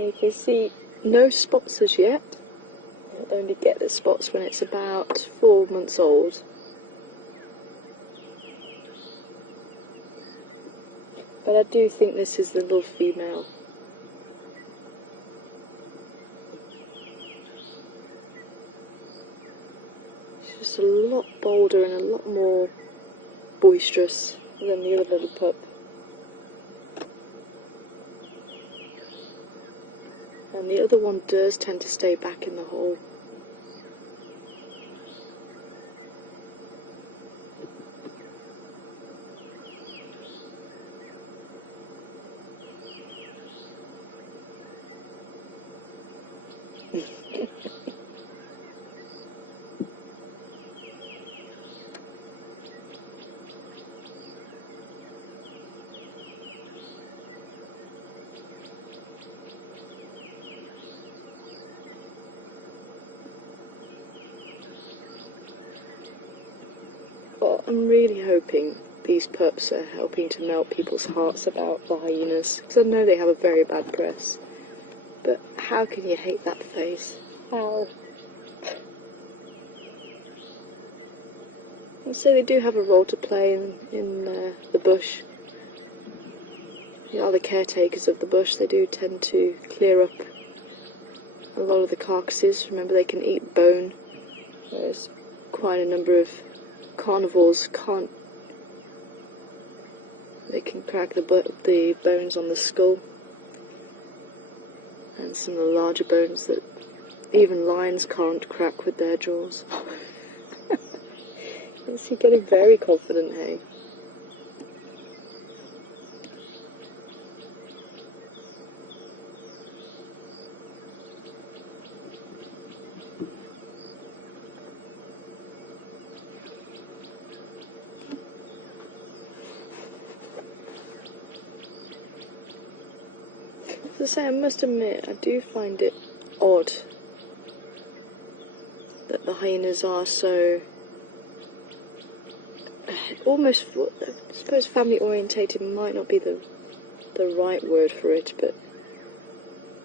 You can see no spots as yet. You'll only get the spots when it's about 4 months old. But I do think this is the little female. She's just a lot bolder and a lot more boisterous than the other little pup. And the other one does tend to stay back in the hole. Well, I'm really hoping these pups are helping to melt people's hearts about the hyenas, because I know they have a very bad press. But how can you hate that face? How? And so they do have a role to play in the bush. They are the caretakers of the bush. They do tend to clear up a lot of the carcasses. Remember, they can eat bone, whereas quite a number of carnivores can't. They can crack the bones on the skull, and some of the larger bones that even lions can't crack with their jaws. Is he getting very confident, hey? As I say, I must admit, I do find it odd that the hyenas are so almost, I suppose family orientated might not be the right word for it, but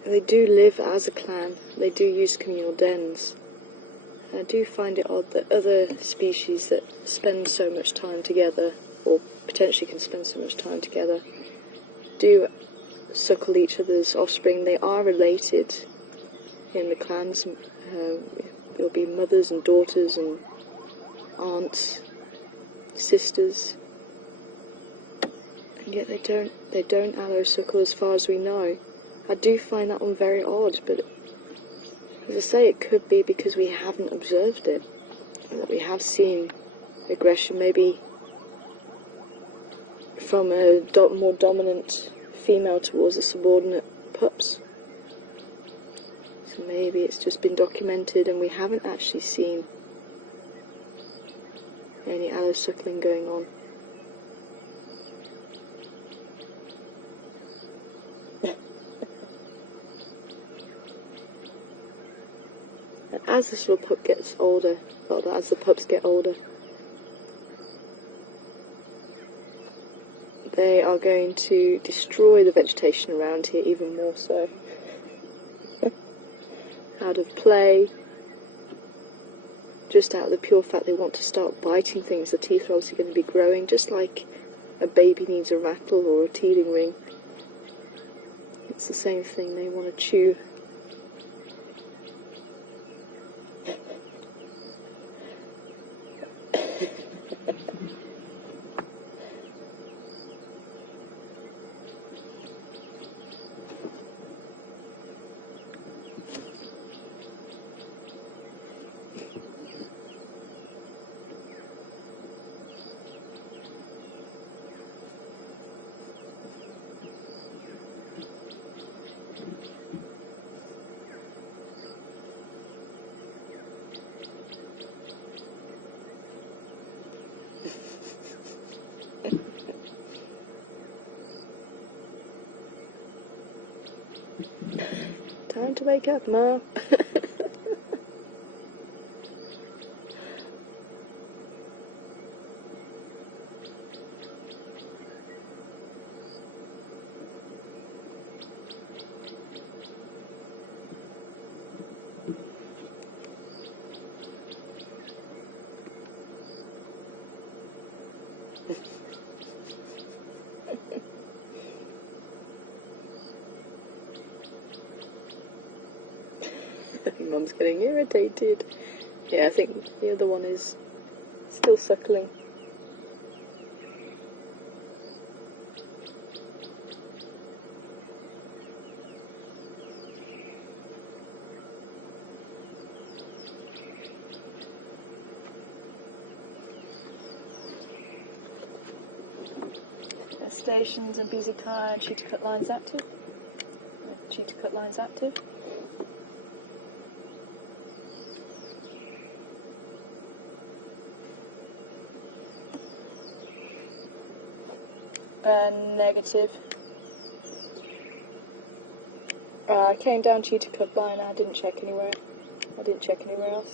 they do live as a clan. They do use communal dens. And I do find it odd that other species that spend so much time together, or potentially can spend so much time together, do suckle each other's offspring. They are related in the clans. There'll be mothers and daughters and aunts, sisters, and yet they don't allo suckle as far as we know. I do find that one very odd, but as I say, it could be because we haven't observed it, and that we have seen aggression maybe from a more dominant female towards the subordinate pups. So maybe it's just been documented and we haven't actually seen any allo suckling going on. And as this little pup gets older, or as the pups get older, they are going to destroy the vegetation around here even more so. Out of play, just out of the pure fact they want to start biting things. The teeth are obviously going to be growing, just like a baby needs a rattle or a teething ring. It's the same thing, they want to chew. Time to wake up, Ma. Mum's getting irritated. Yeah, I think the other one is still suckling. Stations and busy car and cheetah cut lines active. Cheetah cut lines active. Negative. I came down cheetah cut line. I didn't check anywhere. I didn't check anywhere else.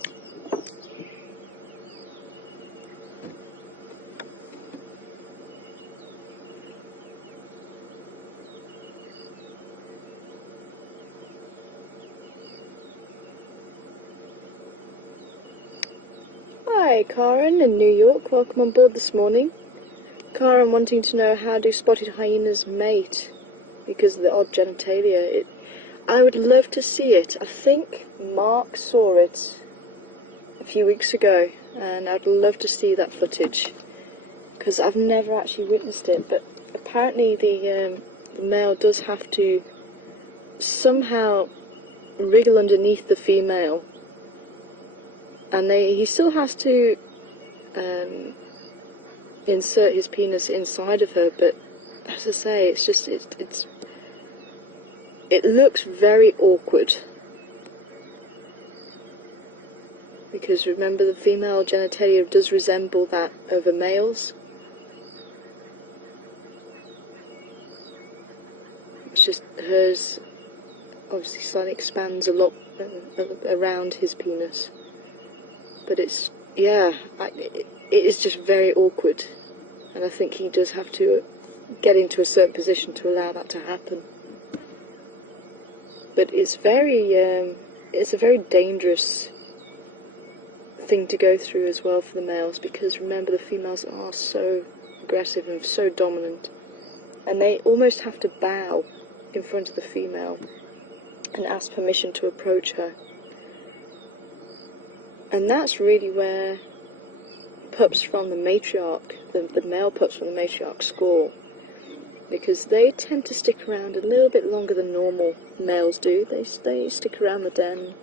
Hi, Karen in New York. Welcome on board this morning. Karen wanting to know, how do spotted hyenas mate because of the odd genitalia. I would love to see it. I think Mark saw it a few weeks ago, and I'd love to see that footage because I've never actually witnessed it. But apparently the male does have to somehow wriggle underneath the female, and he still has to insert his penis inside of her. But as I say, it's just it looks very awkward, because remember, the female genitalia does resemble that of a male's. It's just hers obviously slightly expands a lot around his penis, but it's, yeah, it is just very awkward, and I think he does have to get into a certain position to allow that to happen. But it's a very dangerous thing to go through as well for the males, because remember, the females are so aggressive and so dominant, and they almost have to bow in front of the female and ask permission to approach her. And that's really where pups from the matriarch, the male pups from the matriarch, score, because they tend to stick around a little bit longer than normal males do. They stick around the den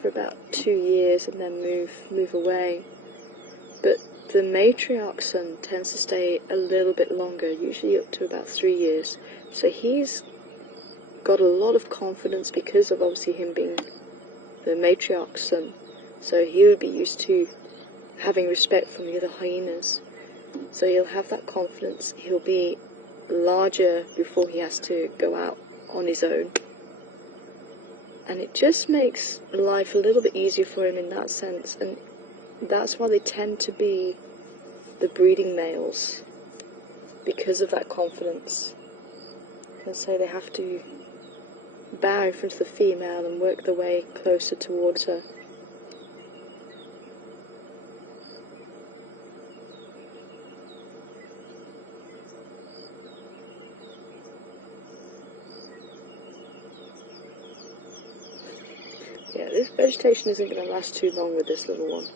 for about 2 years and then move away. But the matriarch son tends to stay a little bit longer, usually up to about 3 years. So he's got a lot of confidence because of obviously him being the matriarch's son. So he'll be used to having respect from the other hyenas. So he'll have that confidence. He'll be larger before he has to go out on his own. And it just makes life a little bit easier for him in that sense. And that's why they tend to be the breeding males, because of that confidence. And so they have to bow in front of the female and work their way closer towards her. Yeah, this vegetation isn't going to last too long with this little one.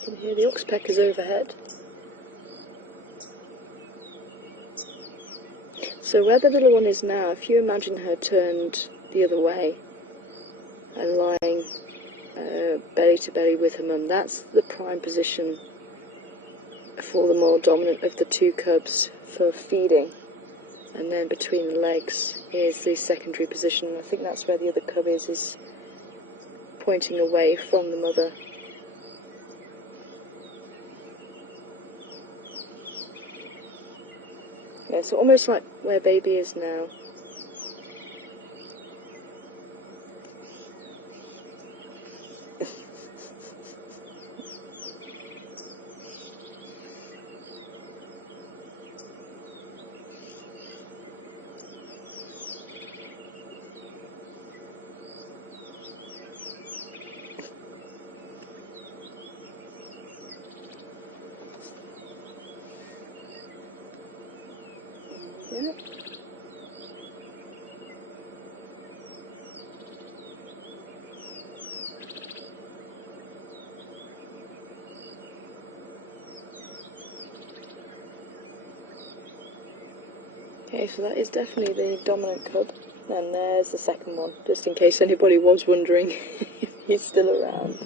You can hear the oxpeckers overhead. So where the little one is now, if you imagine her turned the other way and lying belly to belly with her mum, that's the prime position for the more dominant of the two cubs for feeding. And then between the legs is the secondary position. I think that's where the other cub is pointing away from the mother. Yeah, so almost like where baby is now. Yeah. Okay, so that is definitely the dominant cub. And there's the second one, just in case anybody was wondering if he's still around.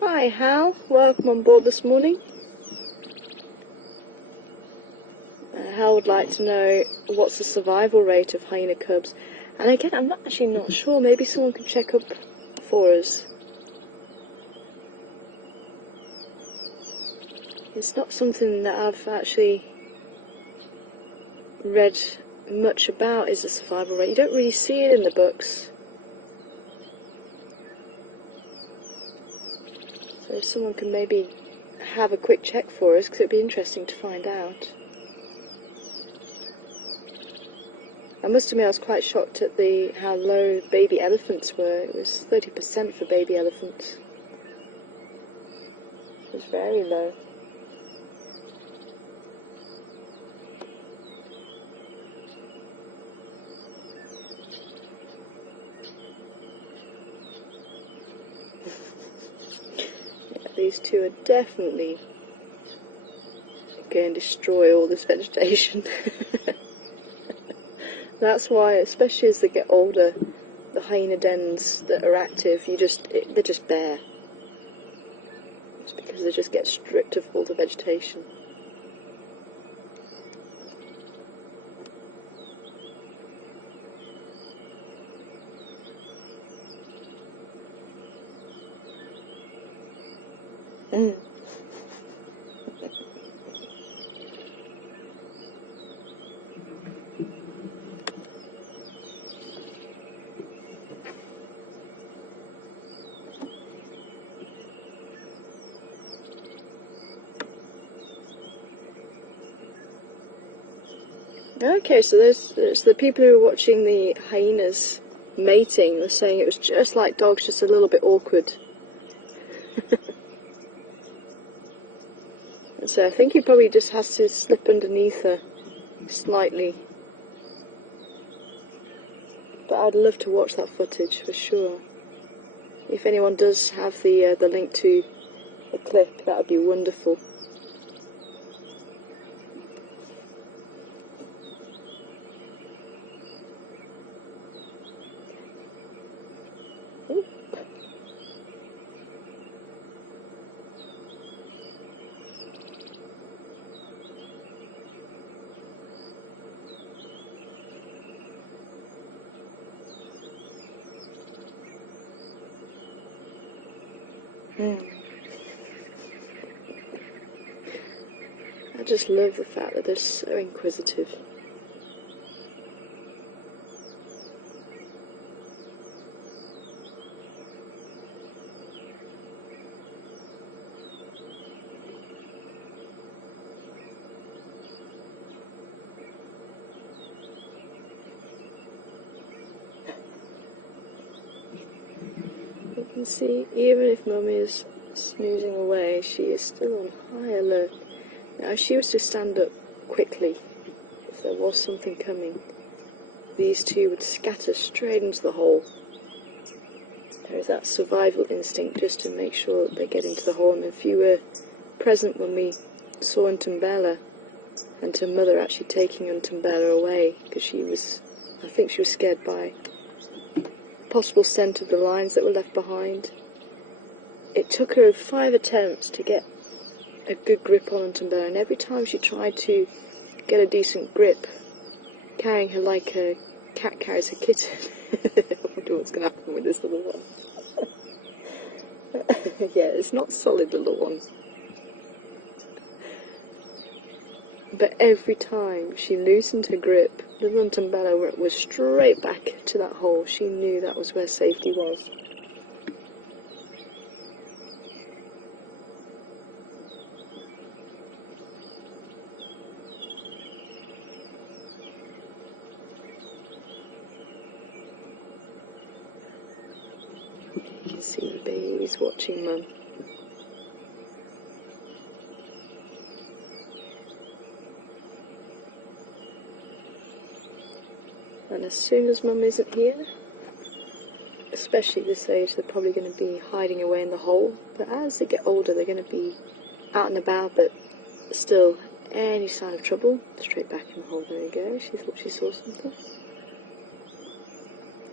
Hi Hal, welcome on board this morning. Hal would like to know what's the survival rate of hyena cubs. And again, I'm actually not sure, maybe someone could check up for us. It's not something that I've actually read much about, is the survival rate. You don't really see it in the books. So if someone can maybe have a quick check for us, because it'd be interesting to find out. I must admit I was quite shocked at how low baby elephants were. It was 30% for baby elephants. It was very low. Yeah, these two are definitely going to destroy all this vegetation. That's why, especially as they get older, the hyena dens that are active, they're just bare. It's because they just get stripped of all the vegetation. Okay, so there's the people who were watching the hyenas mating were saying it was just like dogs, just a little bit awkward. And so I think he probably just has to slip underneath her slightly. But I'd love to watch that footage for sure. If anyone does have the link to the clip, that would be wonderful. I just love the fact that they're so inquisitive. You can see, even if Mummy is snoozing away, she is still on high alert. Now, if she was to stand up quickly, if there was something coming, these two would scatter straight into the hole. There is that survival instinct just to make sure that they get into the hole. And if you were present when we saw Ntumbela and her mother actually taking Ntumbela away, because I think she was scared by possible scent of the lions that were left behind. It took her 5 attempts to get a good grip on Ntumbela, and every time she tried to get a decent grip, carrying her like a cat carries a kitten. I wonder what's going to happen with this little one. Yeah, it's not solid, little one. But every time she loosened her grip, little Ntumbela was straight back to that hole. She knew that was where safety was. can see the babies watching Mum. And as soon as Mum isn't here, especially at this age, they're probably going to be hiding away in the hole. But as they get older, they're going to be out and about, but still, any sign of trouble, straight back in the hole. There you go. She thought she saw something.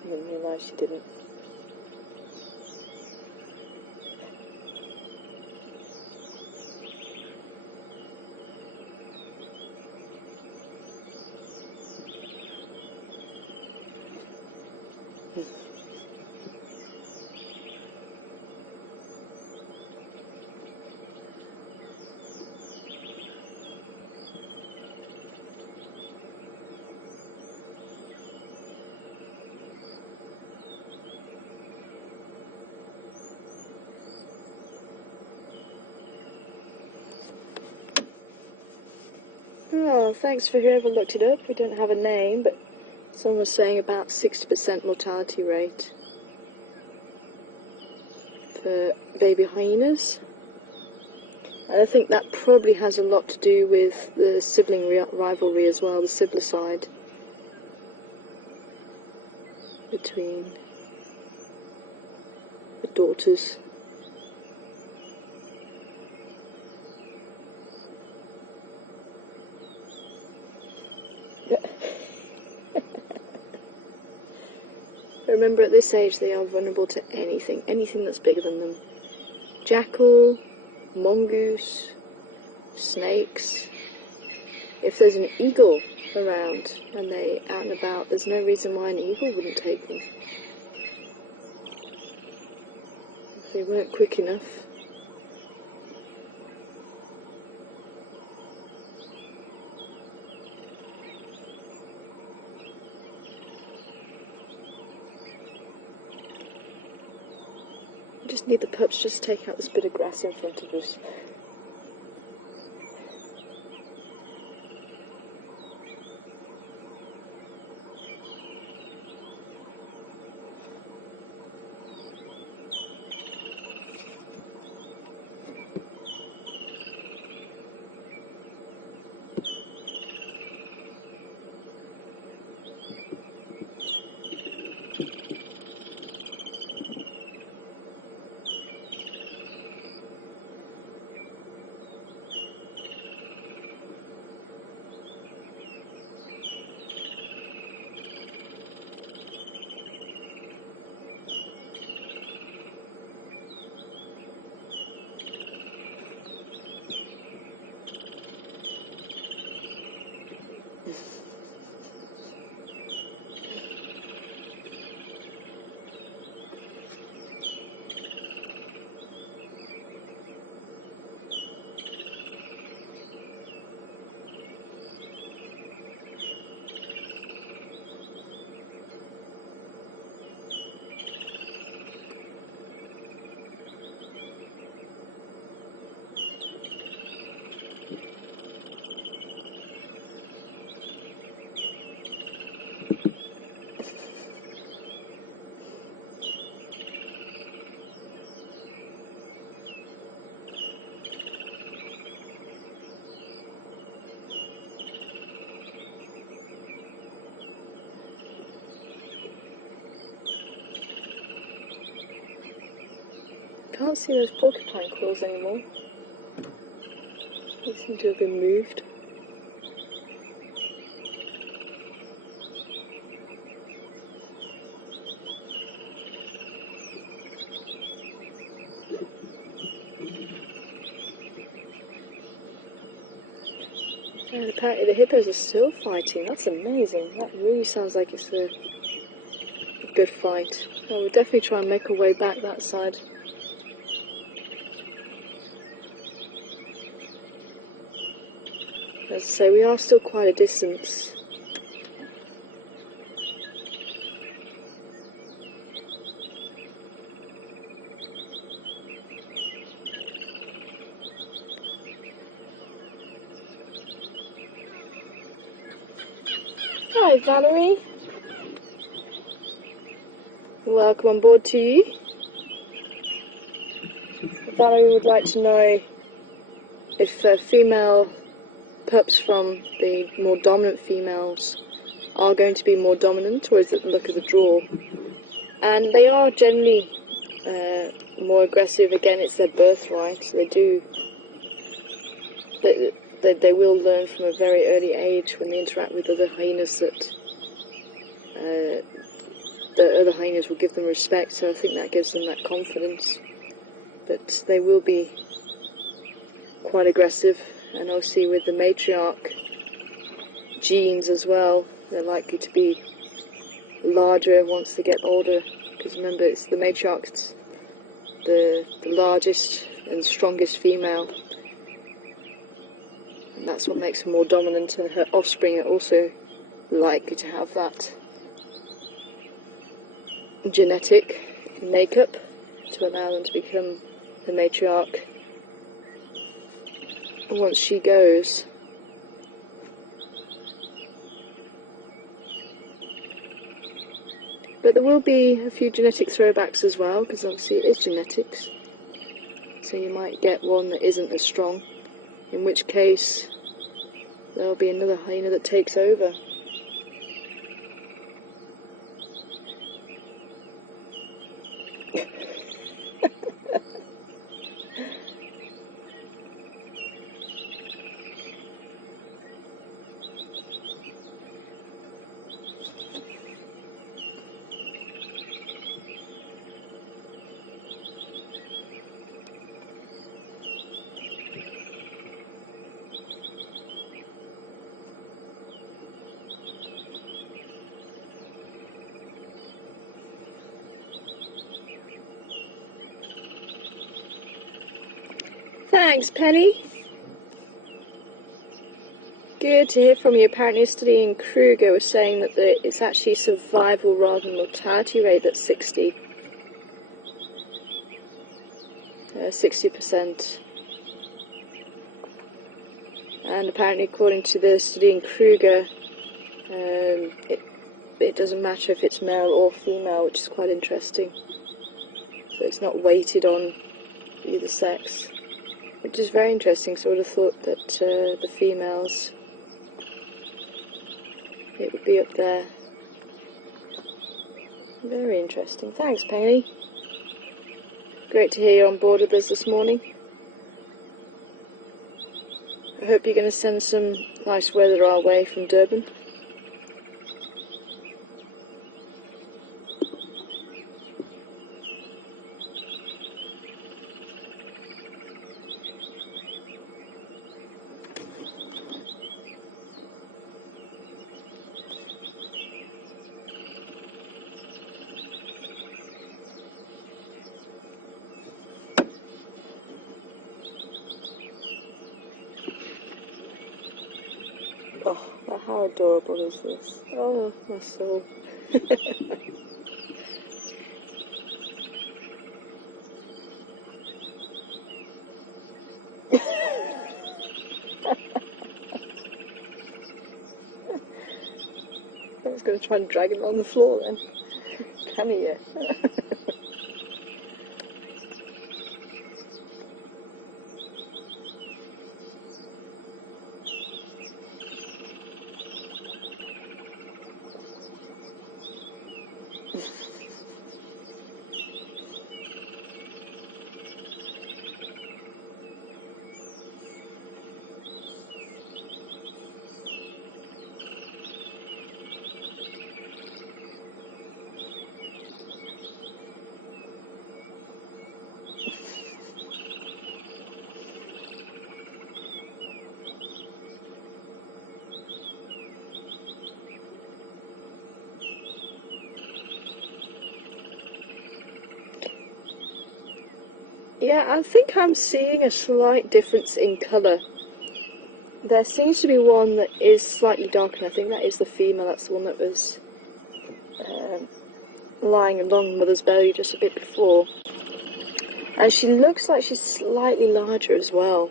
And then realised she didn't. Oh, thanks for whoever looked it up. We don't have a name, but someone was saying about 60% mortality rate for baby hyenas. And I think that probably has a lot to do with the sibling rivalry as well, the siblicide between the daughters. Remember, at this age they are vulnerable to anything that's bigger than them. Jackal, mongoose, snakes. If there's an eagle around and they out and about, there's no reason why an eagle wouldn't take them. If they weren't quick enough. We just need the pups just to take out this bit of grass in front of us. Can't see those porcupine claws anymore. They seem to have been moved. And apparently the hippos are still fighting. That's amazing. That really sounds like it's a good fight. Well, we'll definitely try and make our way back that side. As I say, we are still quite a distance. Hi, Valerie. Welcome on board to you. Valerie would like to know if female pups from the more dominant females are going to be more dominant, or is it the luck of the draw? And they are generally more aggressive. Again, it's their birthright. So they will learn from a very early age when they interact with other hyenas that the other hyenas will give them respect. So I think that gives them that confidence. But they will be quite aggressive, and obviously with the matriarch genes as well, they're likely to be larger once they get older, because remember, it's the matriarch's the largest and strongest female, and that's what makes her more dominant, and her offspring are also likely to have that genetic makeup to allow them to become the matriarch once she goes. But there will be a few genetic throwbacks as well, because obviously it is genetics. So you might get one that isn't as strong, in which case there will be another hyena that takes over. Thanks, Penny. Good to hear from you. Apparently, a study in Kruger was saying that it's actually survival rather than mortality rate that's 60%. And apparently, according to the study in Kruger, it doesn't matter if it's male or female, which is quite interesting. So it's not weighted on either sex, which is very interesting. So I would have thought that the females, it would be up there. Very interesting. Thanks, Penny. Great to hear you're on board with us this morning. I hope you're going to send some nice weather our way from Durban. Oh, how adorable is this? Oh, my soul. I was going to try and drag him on the floor then. Come here. Yeah, I think I'm seeing a slight difference in colour. There seems to be one that is slightly darker, and I think that is the female. That's the one that was lying along Mother's belly just a bit before. And she looks like she's slightly larger as well.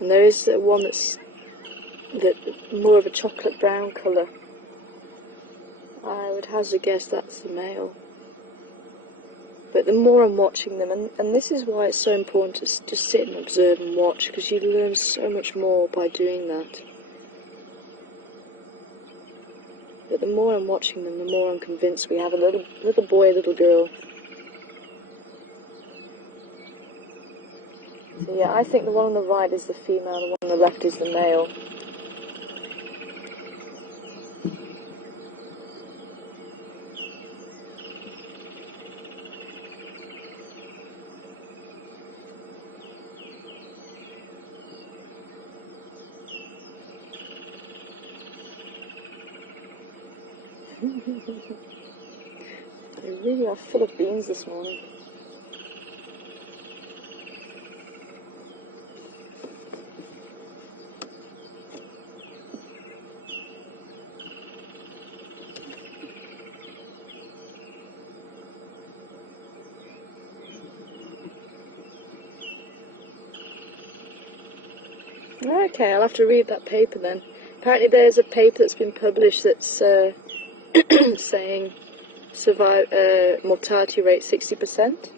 And there is one that's more of a chocolate brown colour. I would hazard a guess that's the male. But the more I'm watching them, and this is why it's so important to just sit and observe and watch, because you learn so much more by doing that. But the more I'm watching them, the more I'm convinced we have a little boy, a little girl. So yeah, I think the one on the right is the female, the one on the left is the male. They really are full of beans this morning. Okay, I'll have to read that paper then. Apparently there's a paper that's been published that's saying mortality rate 60%.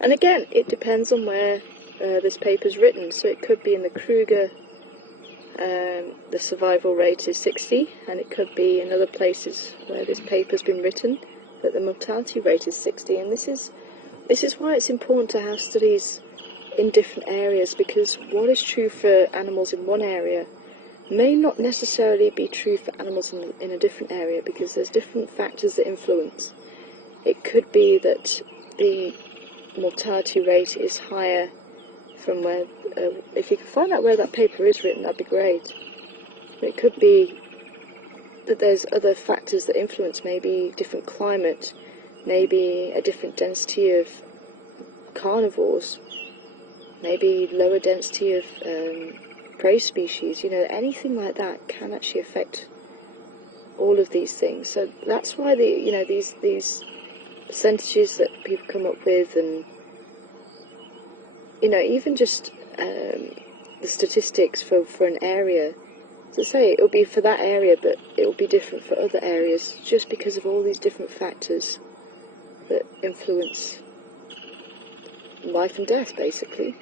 And again, it depends on where this paper's written. So it could be in the Kruger, the survival rate is 60, and it could be in other places where this paper's been written that the mortality rate is 60. And this is why it's important to have studies in different areas, because what is true for animals in one area may not necessarily be true for animals in a different area, because there's different factors that influence. It could be that the mortality rate is higher from where, if you can find out where that paper is written, that'd be great. It could be that there's other factors that influence, maybe different climate, maybe a different density of carnivores, maybe lower density of prey species. You know, anything like that can actually affect all of these things. So that's why these percentages that people come up with, and even just the statistics for an area. To say it will be for that area, but it will be different for other areas, just because of all these different factors that influence life and death, basically.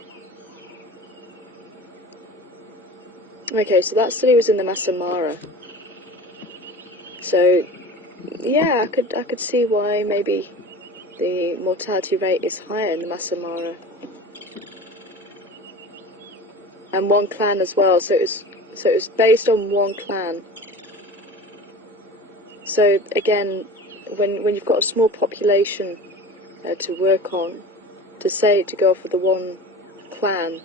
Okay, so that study was in the Masai Mara. So yeah, I could see why maybe the mortality rate is higher in the Masai Mara. And one clan as well, so it was based on one clan. So again, when you've got a small population to work on, to go for the one clan,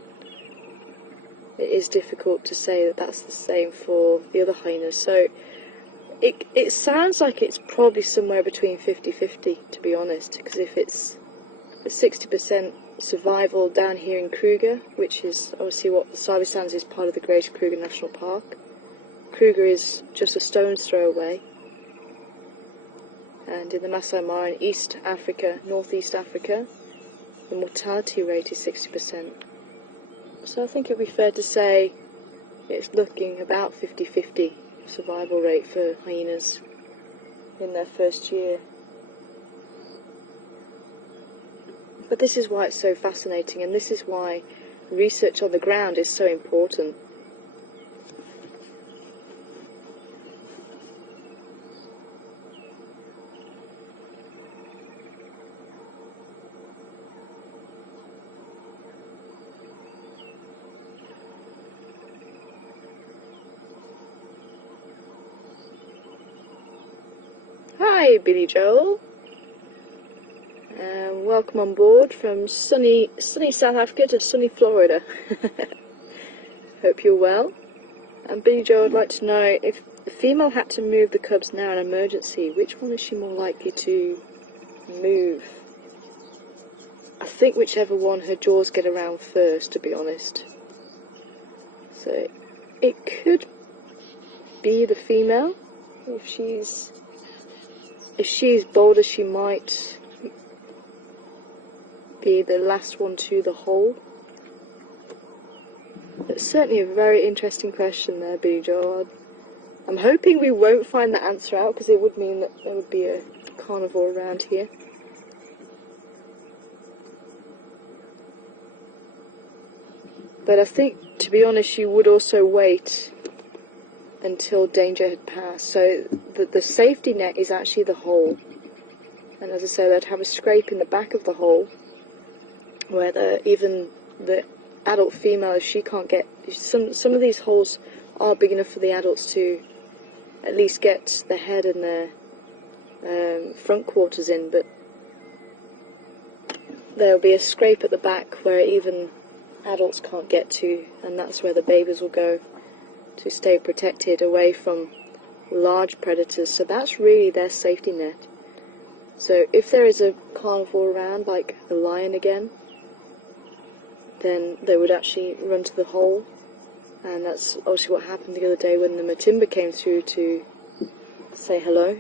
it is difficult to say that that's the same for the other hyenas. So it sounds like it's probably somewhere between 50-50, to be honest, because if it's a 60% survival down here in Kruger, which is obviously what Sabi Sands is part of the Greater Kruger National Park. Kruger is just a stone's throw away. And in the Masai Mara in East Africa, Northeast Africa, the mortality rate is 60%. So I think it would be fair to say it's looking about 50-50 survival rate for hyenas in their first year. But this is why it's so fascinating, and this is why research on the ground is so important. Hi, Billy Joel. Welcome on board from sunny South Africa to sunny Florida. Hope you're well. And Billy Joel would like to know, if the female had to move the cubs now in an emergency, which one is she more likely to move? I think whichever one her jaws get around first, to be honest. So it could be the female. If she's bolder, she might be the last one to the hole. It's certainly a very interesting question there, Billy Joel. I'm hoping we won't find the answer out, because it would mean that there would be a carnivore around here. But I think, to be honest, she would also wait until danger had passed. So the safety net is actually the hole. And as I said, they'd have a scrape in the back of the hole where even the adult female, if she can't get... Some of these holes are big enough for the adults to at least get their head and their front quarters in, but there'll be a scrape at the back where even adults can't get to, and that's where the babies will go to stay protected away from large predators. So that's really their safety net. So if there is a carnivore around, like a lion again, then they would actually run to the hole, and that's obviously what happened the other day when the Matimba came through to say hello.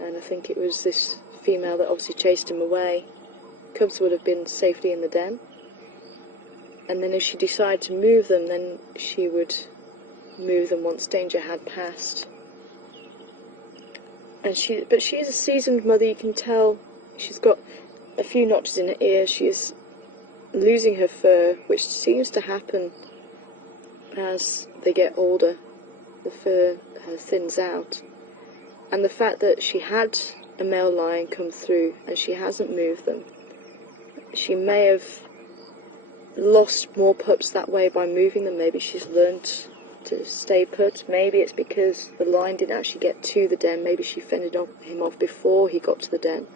And I think it was this female that obviously chased him away. Cubs would have been safely in the den. And then if she decided to move them, then she would move them once danger had passed. But she is a seasoned mother. You can tell she's got a few notches in her ear. She is losing her fur, which seems to happen as they get older. The fur thins out. And the fact that she had a male lion come through and she hasn't moved them, she may have lost more pups that way by moving them. Maybe she's learnt to stay put. Maybe it's because the lion didn't actually get to the den. Maybe she fended him off before he got to the den.